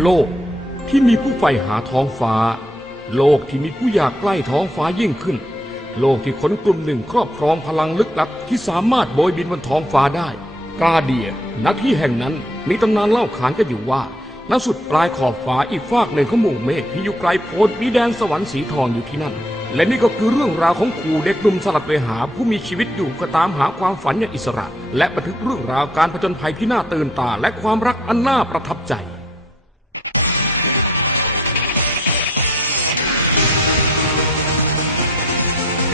โลกที่มีผู้ใฝ่หาท้องฟ้า โลกที่มีผู้อยากใกล้ท้องฟ้ายิ่งขึ้น โลกที่คนกลุ่มหนึ่งครอบครองพลังลึกลับที่สามารถโบยบินบนท้องฟ้าได้ กาเดียณที่แห่งนั้นมีตำนานเล่าขานกันอยู่ว่าณสุดปลายขอบฟ้าอีกฟากหนึ่งของหมู่เมฆที่อยู่ไกลโพ้นมีแดนสวรรค์สีทองอยู่ที่นั่น และนี่ก็คือเรื่องราวของครูเด็กหนุ่มสลัดเวหาผู้มีชีวิตอยู่ก็ตามหาความฝันอย่างอิสระ และบันทึกเรื่องราวการผจญภัยที่น่าตื่นตาและความรักอันน่าประทับใจ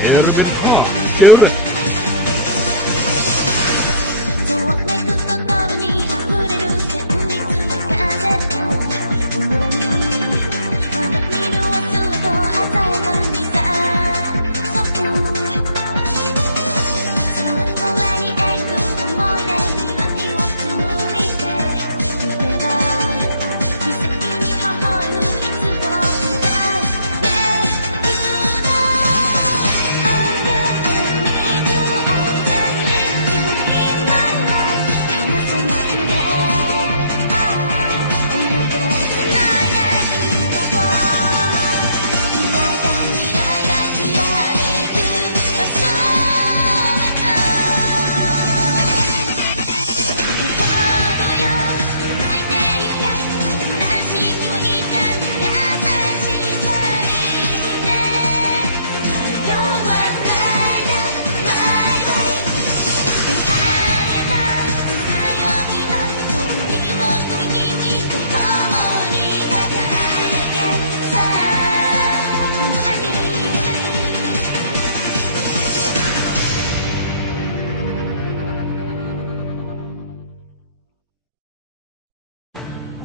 เอเรเบนท่าเจเรต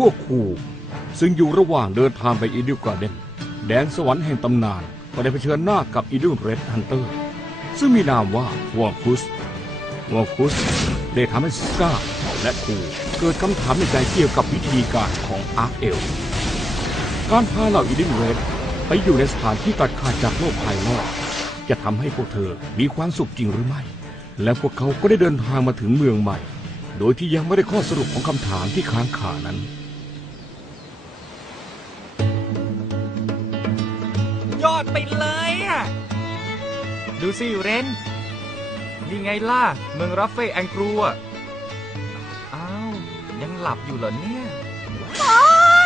วกครูซึ่งอยู่ระหว่างเดินทางไปอีดิวการ์เดนแดนสวรรค์แห่งตำนานก็ได้เผชิญหน้ากับอีดิวเรดฮันเตอร์ ซึ่งมีนามว่าวอร์คุสวอร์คุสได้ทำให้สกาและคูเกิดคำถามในใจเกี่ยวกับวิธีการของอาร์คเอล การพาเหล่าอีดิวเรดไปอยู่ในสถานที่ตัดขาดจากโลกภายนอกจะทำให้พวกเธอมีความสุขจริงหรือไม่ และพวกเขาก็ได้เดินทางมาถึงเมืองใหม่ โดยที่ยังไม่ได้ข้อสรุปของคำถามที่ค้างคานั้น ไปเลยอะ ดูสิเรน นี่ไงล่ะ เมืองรัฟเฟแองกรัวอ้าว ยังหลับอยู่เหรอเนี่ย โอ้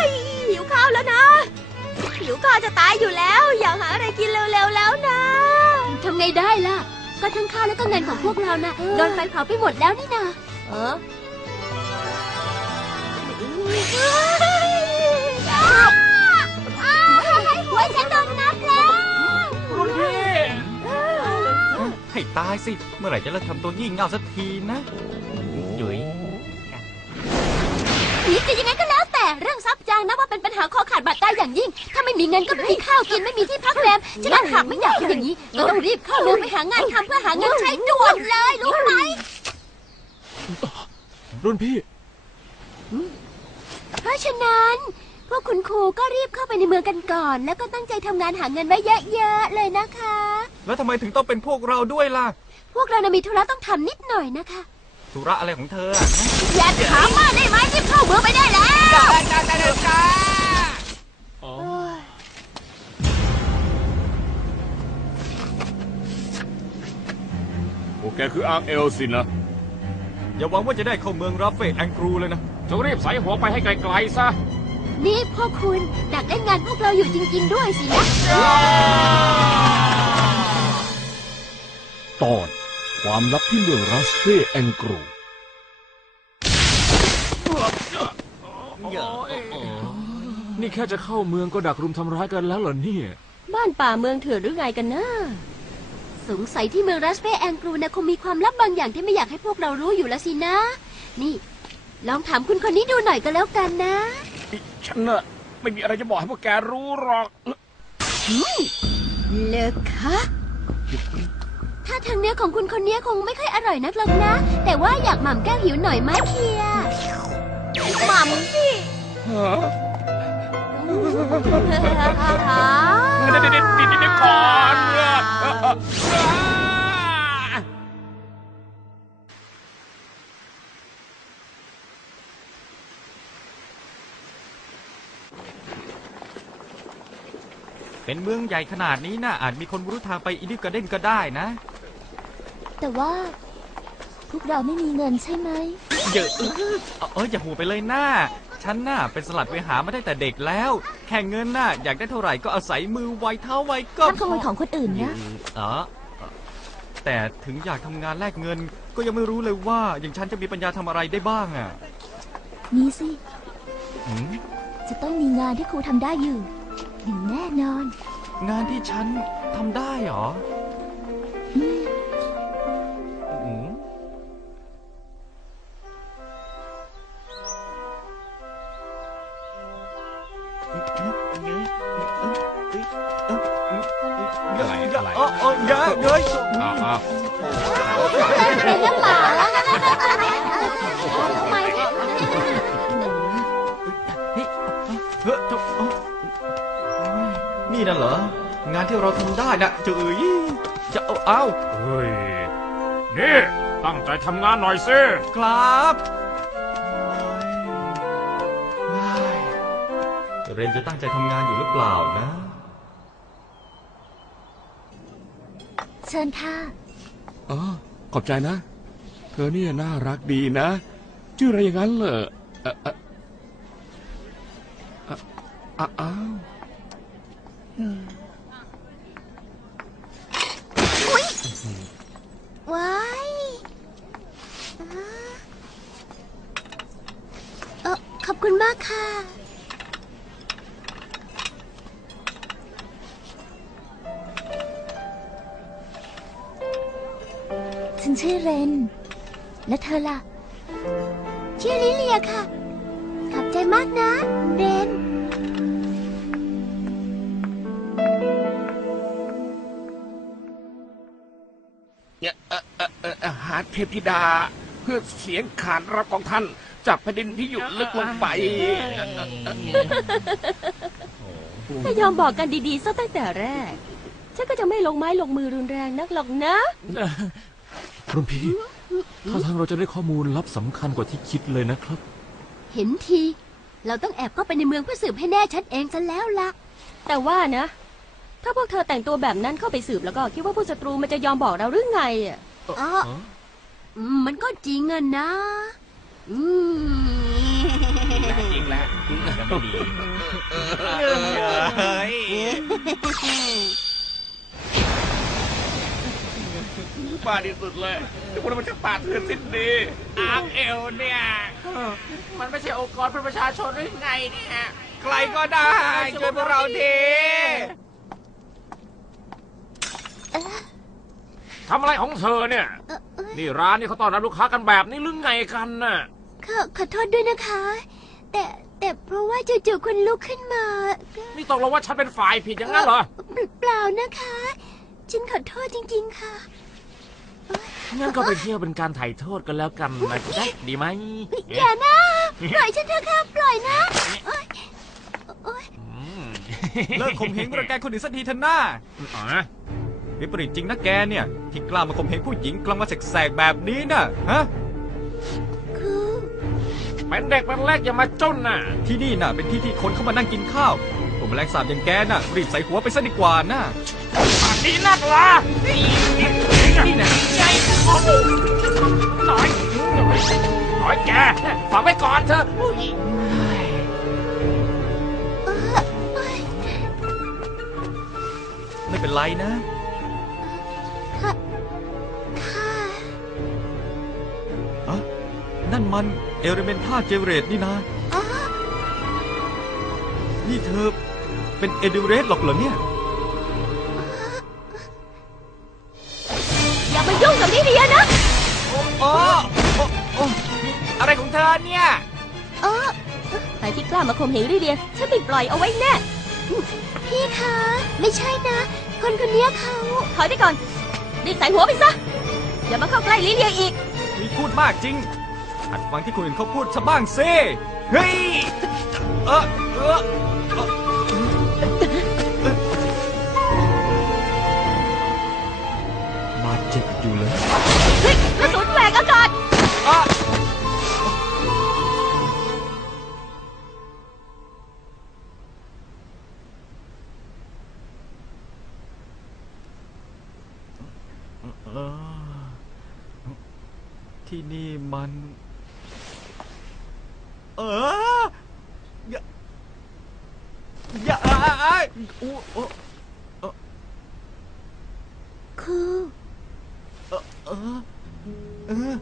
ยหิวข้าวแล้วนะ หิวข้าวจะตายอยู่แล้ว อยากหาอะไรกินเร็วๆแล้วนะ ทำไงได้ล่ะ ก็ทั้งข้าวและก็เงินของพวกเรานะ่ะโดนไฟเผาไปหมดแล้วนี่นาเออหัวฉันโดน ตายสิ เมื่อไหร่จะเลิกทำตัวงี่เง่าสักทีนะหยุยนี่จะยังไงก็แล้วแต่เรื่องทรัพย์จางนะว่าเป็นปัญหาคอขาดบาดตายอย่างยิ่ง ถ้าไม่มีเงินก็ไม่มีข้าวกินไม่มีที่พักแรมฉะนั้นหากไม่อยากเป็นอย่างนี้ก็ต้องรีบเข้าเมืองไปหางานทำเพื่อหาเงินใช้ด่วนเลยรู้ไหมรุ่นพี่ เพราะฉะนั้น พวกคุณครูก็รีบเข้าไปในเมืองกันก่อน แล้วก็ตั้งใจทำงานหาเงินไว้เยอะๆเลยนะคะ แล้วทำไมถึงต้องเป็นพวกเราด้วยล่ะ พวกเรานะมีธุระต้องทำนิดหน่อยนะคะธุระอะไรของเธออะอย่าถามมาได้ไหมรีบเข้าเมืองไปได้แล้วพวกแกคืออาร์เอลสินะ อย่าหวังว่าจะได้เข้าเมืองรัฟเฟแองกรูเลยนะ จงรีบใส่หัวไปให้ไกลๆซะ นี่พ่อคุณดักเล่นงานพวกเราอยู่จริง ๆ ด้วยสินะ ตอนความลับที่เมืองรัสเฟแองกรูนี่แค่จะเข้าเมืองก็ดักรุมทำร้ายกันแล้วเหรอเนี่ย บ้านป่าเมืองเถื่อนหรือไงกันนะสงสัยที่เมืองรัสเฟแองกรูนะคงมีความลับบางอย่างที่ไม่อยากให้พวกเรารู้อยู่แล้วสินะ นี่ ลองถามคุณคนนี้ดูหน่อยก็แล้วกันนะ ฉันน่ะไม่มีอะไรจะบอกให้พวกแกรู้หรอกเลิกคะถ้าาทางเนื้อของคุณคนนี้คงไม่ค่อยอร่อยนักหรอกนะ แต่ว่าอยากหม่ำแก้วหิวหน่อยไหมเคียหม่ำสิเดี๋ยวเดี๋ยวเดี๋ยวดี๋อเป็นเมืองใหญ่ขนาดนี้นะ่าอาจมีคนรู้ทางไปอิลิกระเด้นก็ได้นะ แต่ว่า พวกเราไม่มีเงินใช่ไหมอย่าเออเอออย่าหูไปเลยนะฉันน่ะเป็นสลัดเวหามาได้แต่เด็กแล้วแข่งเงินน่ะอยากได้เท่าไหร่ก็อาศัยมือไวเท้าไวก็ห้ามขโมยของคนอื่นนะอ๋อแต่ถึงอยากทำงานแลกเงิน ก็ยังไม่รู้เลยว่า อย่างฉันจะมีปัญญาทำอะไรได้บ้างอะนี่สิหืมจะต้องมีงานที่ครูทำได้อยู่อย่างแน่นอน งานที่ฉันทำได้เหรออื อะไรอะไรเออเออเยอะเยอะอ้าวอ้าวเป็นน้ำเปล่าทำไมเฮ้ยเฮ้ยเจ้าเอ้าโอ้ยนี่น่ะเหรอ งานที่เราทำได้นะเจุ๋ยจะเอาเอาเฮ้ย นี่ ตั้งใจทำงานหน่อยสิครับโอ้ยเรนจะตั้งใจทำงานอยู่หรือเปล่านะ เชิญค่ะ อ๋อ ขอบใจนะ เธอเนี่ยน่ารักดีนะ ชื่ออะไรอย่างนั้นเหรอเอ่อเอ่ออะอะอ้าว อืม ฉันชื่อเรน และเธอล่ะ ชื่อลิเลียค่ะ ขอบใจมากนะ เรน เนี่ยเอ่อเอ่อเอ่ออาหารเทพธิดา เพื่อเสียงขานรับของท่าน จากแผ่นดินที่อยู่ลึกลงไป ถ้ายอมบอกกันดีๆซะตั้งแต่แรก ฉันก็จะไม่ลงไม้ลงมือรุนแรงนักหรอกนะ รุ่นพี่ถ้าทางเราจะได้ข้อมูลลับสำคัญกว่าที่คิดเลยนะครับ เห็นที เราต้องแอบเข้าไปในเมืองเพื่อสืบให้แน่ชัดเองซะแล้วล่ะ แต่ว่านะ ถ้าพวกเธอแต่งตัวแบบนั้นเข้าไปสืบแล้วก็คิดว่าผู้ศัตรูมันจะยอมบอกเราหรือไงอะอ๋อ อืมมันก็จริงอะนะ อืมจริงแหละเฮ้ย บ้าที่สุดเลยทุกคนมันจะปาดเถื่อนสิ้นดีอาร์เอลเนี่ยมันไม่ใช่องค์กรเพื่อประชาชนหรือไงเนี่ยใครก็ได้ช่วยพวกเราทีทำอะไรของเธอเนี่ยนี่ร้านนี่เขาต้อนรับลูกค้ากันแบบนี้หรือไงกันน่ะ ขอขอโทษด้วยนะคะ แต่แต่เพราะว่าจู่ๆคุณลุกขึ้นมานี่ตกลงว่าฉันเป็นฝ่ายผิดอย่างนั้นเหรอ เปล่านะคะ ฉันขอโทษจริง ๆ ค่ะ งั้นก็ไปเที่ยวเป็นการไถ่โทษกันแล้วกันนะจ๊ะดีไหมอย่านะ ปล่อยฉันเถอะค่ะปล่อยนะโอ๊ยโอ๊ยอืมเลิกข่มเหงรังแกคนอื่นสักทีเถอะหน้าอ๋อวิปริตจริงนะแกเนี่ย ที่กล้ามาข่มเหงผู้หญิงกลางวันแสกๆแบบนี้น่ะฮะ คือเป็นเด็กเป็นเล็กอย่ามาจ้นน่ะ ที่นี่น่ะ เป็นที่ที่คนเข้ามานั่งกินข้าวตัวแมลงสาบอย่างแกน่ะ รีบใส่หัวไปซะดีกว่าน่ะอันนี้นักละ นี่นะไงหน่อยหน่อยแกฝากไว้ก่อนเถอะไม่เป็นไรนะ ค่ะค่ะอะนั่นมันเอลเมนท่าเจเรตนี่นะอ๋อนี่เธอเป็นเอดิเรสหรอกเหรอเนี่ย ย่ามายุ่งกับลิเดียนะ โอ้โอ้โอ้อะไรของเธอเนี่ย เออใครที่กล้ามาข่มเหงลิเดียฉันไม่ปล่อยเอาไว้แน่ พี่คะ ไม่ใช่นะ คนคนเนี้ยเขาถอยไปก่อน รีบใส่หัวไปซะ อย่ามาเข้าใกล้ลิเดียอีก มีพูดมากจริงหัดฟังที่คนอื่นเขาพูดซะบ้างสิเฮ้ย เออเออ ที่นี่มัน เอออย่าอย่าไอ้โอ้โอ้ครูเออเออเออ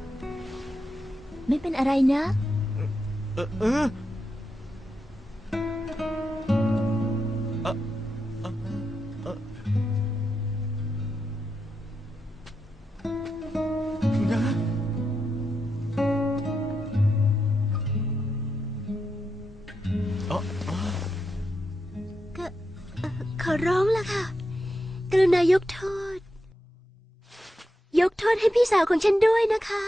ไม่เป็นอะไรนะ เออเออเออ ร้องละค่ะ กรุณายกโทษ ยกโทษให้พี่สาวของฉันด้วยนะคะ